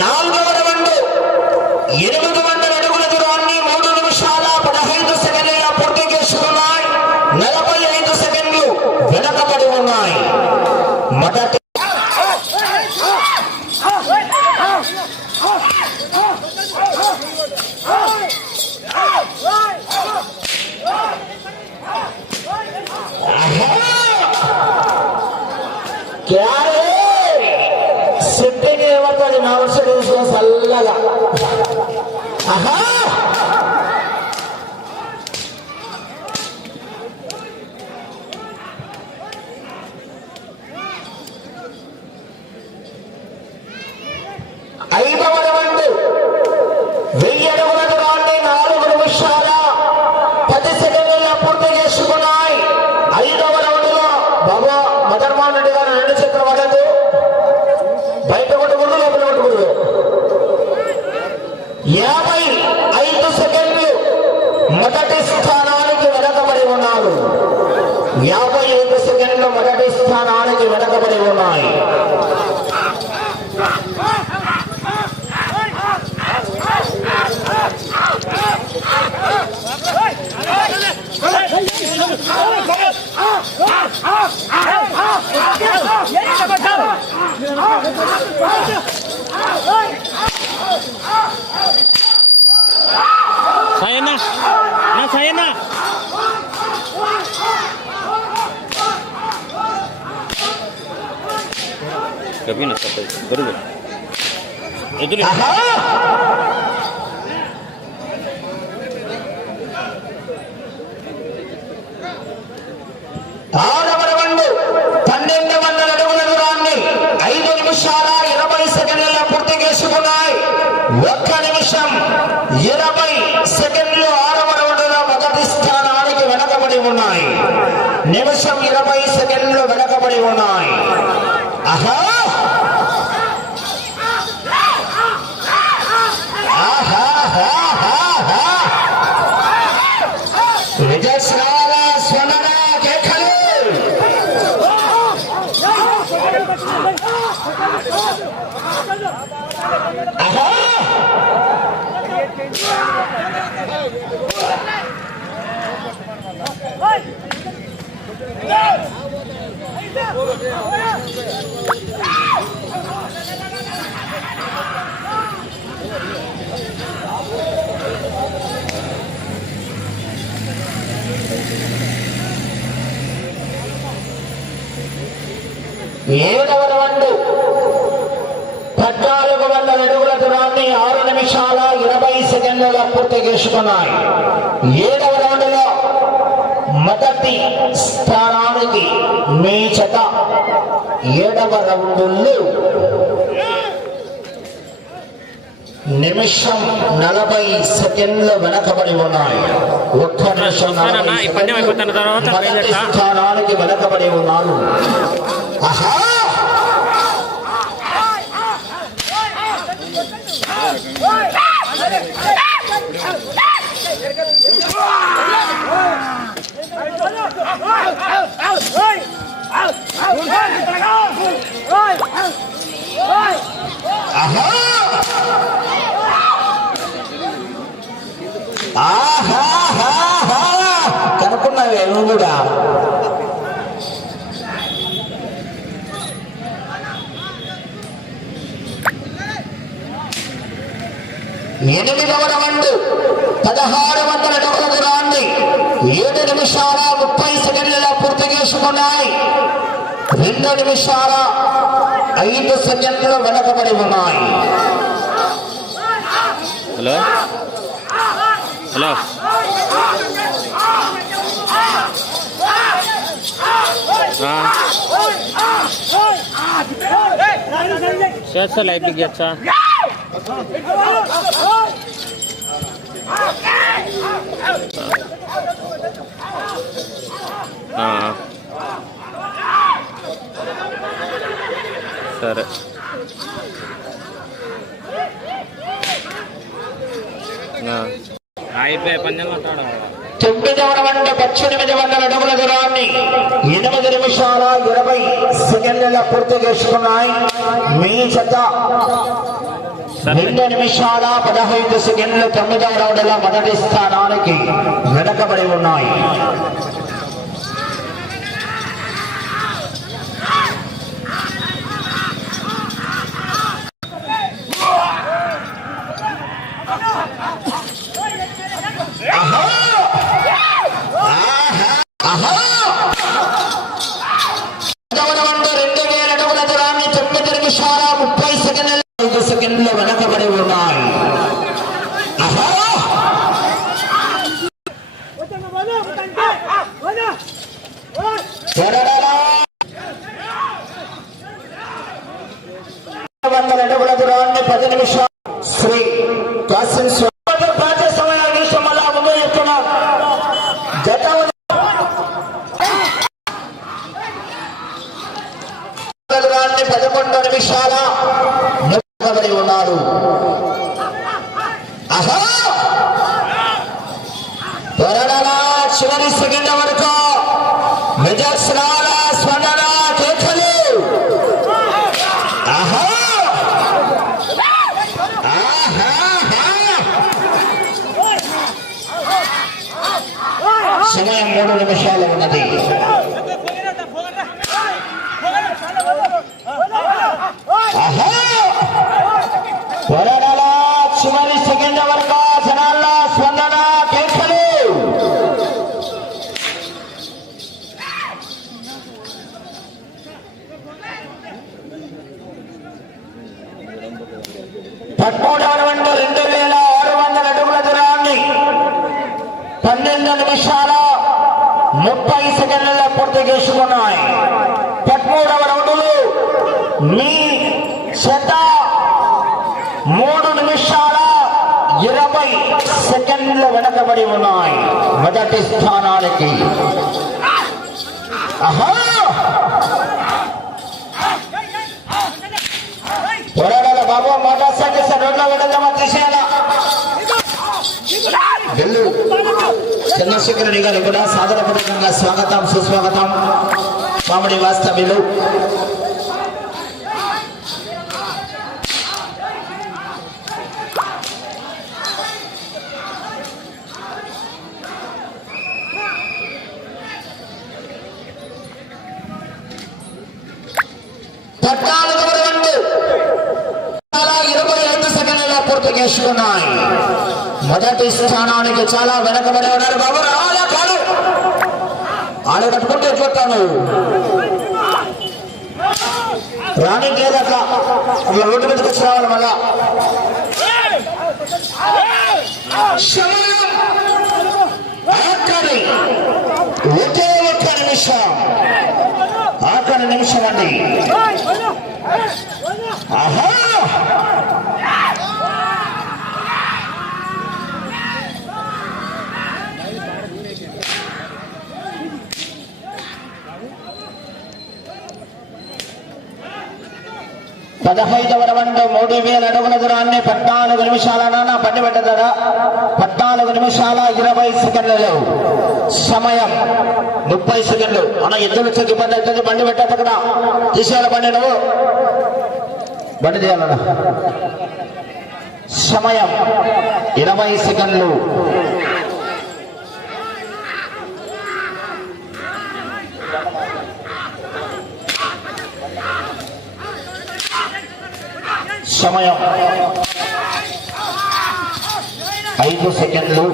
నాలుగవ రౌండ్ 800 అడుగుల దూరాన్ని 3 నిమిషాల 15 సెకండ్ల పూర్తి చేసుకున్నాయి. 45 సెకండ్లు వెనకబడి ఉన్నాయి. మొదటి చల్లగా ఐదవ రౌండ్ 1000 అడుగుల దూరాన్ని 4 నిమిషాల 10 సెకండ్ల పూర్తి చేసుకున్నాయి. ఐదవ రౌండ్ లో బాబా మదర్మోహన్ రెడ్డి గారు 2 చక్ర పడదు, బయట కొట్టుకుడు, లోపల కొట్టుకుడు. 55 సెకండ్లు మొదటి స్థానానికి వెనకబడి ఉన్నారు. 55 సెకండ్లు మొదటి స్థానానికి వెనకబడి ఉన్నాయి. Sayana, na sayana. Kami nak sampai baru. Itu dia. ఆరవ రౌండ్ 1200 అడుగుల దూరాన్ని 5 నిమిషాల 20 సెకండ్ల పూర్తి చేసుకున్నాయి. 1 నిమిషం 20 సెకండ్లు ఆరవ రౌండ్ లో మొదటి స్థానానికి వెనకబడి ఉన్నాయి. నిమిషం 20 సెకండ్లు వెనకబడి ఉన్నాయి. ఆహా ఏడవ రౌండ్ 1400 అడుగుల దూరాన్ని 6 నిమిషాల 20 సెకండ్ల పూర్తి చేసుకున్నాయి. 7వ రౌండ్ లో మొదటి స్థానానికి మీ జత 7వ రౌండ్లో నిమిషం 40 సెకండ్లు వెనకబడి ఉన్నాయి. 1 నిమిషం 40 స్థానానికి వెనకబడి ఉన్నారు. ఆహా కనుక్కున్నావే నువ్వు కూడా. ఎనిమిదవ రౌండ్ 1600 అడుగుల దూరాన్ని 7 నిమిషాల 30 సెకండ్ల పూర్తి చేసుకున్నాయి. 2 నిమిషాల 5 సెకండ్లు వెనకబడి ఉన్నాయి. హలో హలో शेष लाइव लिख अच्छा సరే అయిపోయి 9వ రౌండ్ 1800 అడుగుల దూరాన్ని 8 నిమిషాల 20 సెకండ్ల పూర్తి చేసుకున్నాయి. మీ జత 2 నిమిషాల 15 సెకండ్లు 9వ రౌండ్ల మొదటి స్థానానికి వెనకబడి ఉన్నాయి. సెకండ్లు వెనకబడి ఉన్నాయి. అడుగుల దూరాన్ని 10 నిమిషాలు శ్రీ కాసిం ప్రాంతీయ సమయాన్ని సమలా ముందు చెప్తున్నారు. జత దూరాన్ని 11 నిమిషాల ఉన్నారు. చివరి సెకండ్ వరకు స్పందన కేకలు. సమయం 3 నిమిషాలు ఉన్నది. చివరి సెకండ్ వరకు జనాల స్పందన కేకలు. పదమూడవ 2600 అడుగుల దూరాన్ని 12 నిమిషాల 30 సెకండ్ల పూర్తి చేసుకున్నాయి. 13వ రౌండ్లు మీ జత 3 నిమిషాల 20 సెకండ్లు వెనకబడి ఉన్నాయి మొదటి స్థానానికి. పోరాడాల బాబు మోటార్ సైకిల్ రోడ్లో వెళ్ళదమ్మా తీసేయాలా. చంద్రశేఖర్ రెడ్డి గారు కూడా సాదరపూర్వకంగా స్వాగతం సుస్వాగతం. కామెడీ వాస్తవ్యులు పూర్తి చేసుకున్నాయి. మొదటి స్థానానికి చాలా వెనకబడి ఉన్నారు బాబు. రావాలా కాదు ఆడ కట్టుకుంటే ఎట్లుంటాను రాణి లేదు అట్లా అట్లా రోడ్డు మీదకి వచ్చి రావాలి. మళ్ళా ఒకే ఒక్క నిమిషం, ఆఖరి నిమిషం అండి. ఆహా పదహైదవ రౌండ్ 3000 అడుగుల దూరాన్ని 14 నిమిషాల నాన్న బండి పెట్టదా 14 నిమిషాల 20 సెకండ్లలో సమయం 30 సెకండ్లు. అన్న ఎద్దులు వచ్చి ఇబ్బంది అవుతుంది. బండి పెట్టద్దు అక్కడ తీసేయాల బండి. నువ్వు బండి తీయాలన్నా. సమయం 20 సెకండ్లు. సమయం 5 సెకండ్లు.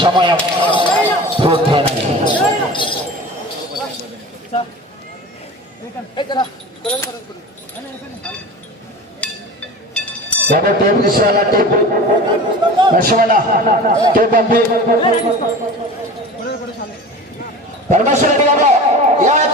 సమయం పూర్తయినది. టేప్ తీసుకోవాలా? టేప్ నష్టమన్న టేప్ పంపి పరమేశ్వర రెడ్డి గారు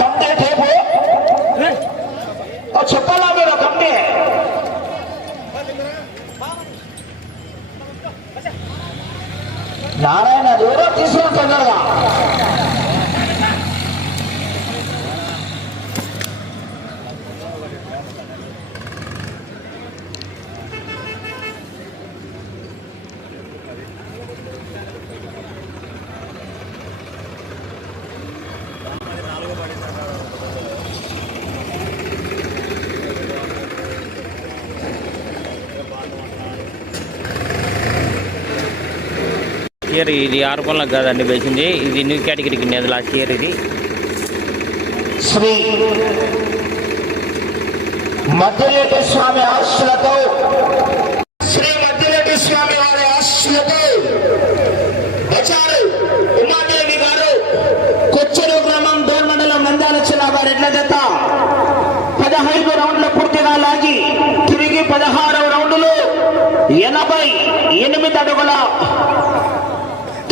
కంపెనీ టేపు చెప్పాలా మీరు? కంపెనీ నారాయణ ఎవరో తీసుకోండి తొందరగా. చీర ఇది 6 పనులకు కాదండి వేసింది, ఇది న్యూ కేటగిరీకి కింద లాస్ట్ ఇయర్. ఇది శ్రీ మద్దిలేటి స్వామి ఆశలతో, శ్రీ మద్దిలేటి స్వామి వారి ఆశలతో బచారు ఉమాదేవి గారు కొచ్చెరు గ్రామం దోర్మండలం నంద్యాల జిల్లా వారి ఎడ్ల జత 15 రౌండ్లు పూర్తిగా లాగి తిరిగి 16వ రౌండ్లు 88 అడుగుల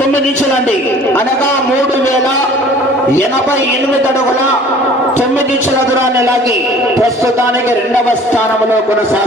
9 ఇంచులండి, అనగా 3088 అడుగుల 9 ఇంచుల దూరాన్ని లాగి ప్రస్తుతానికి 2వ స్థానంలో కొనసాగుతుంది.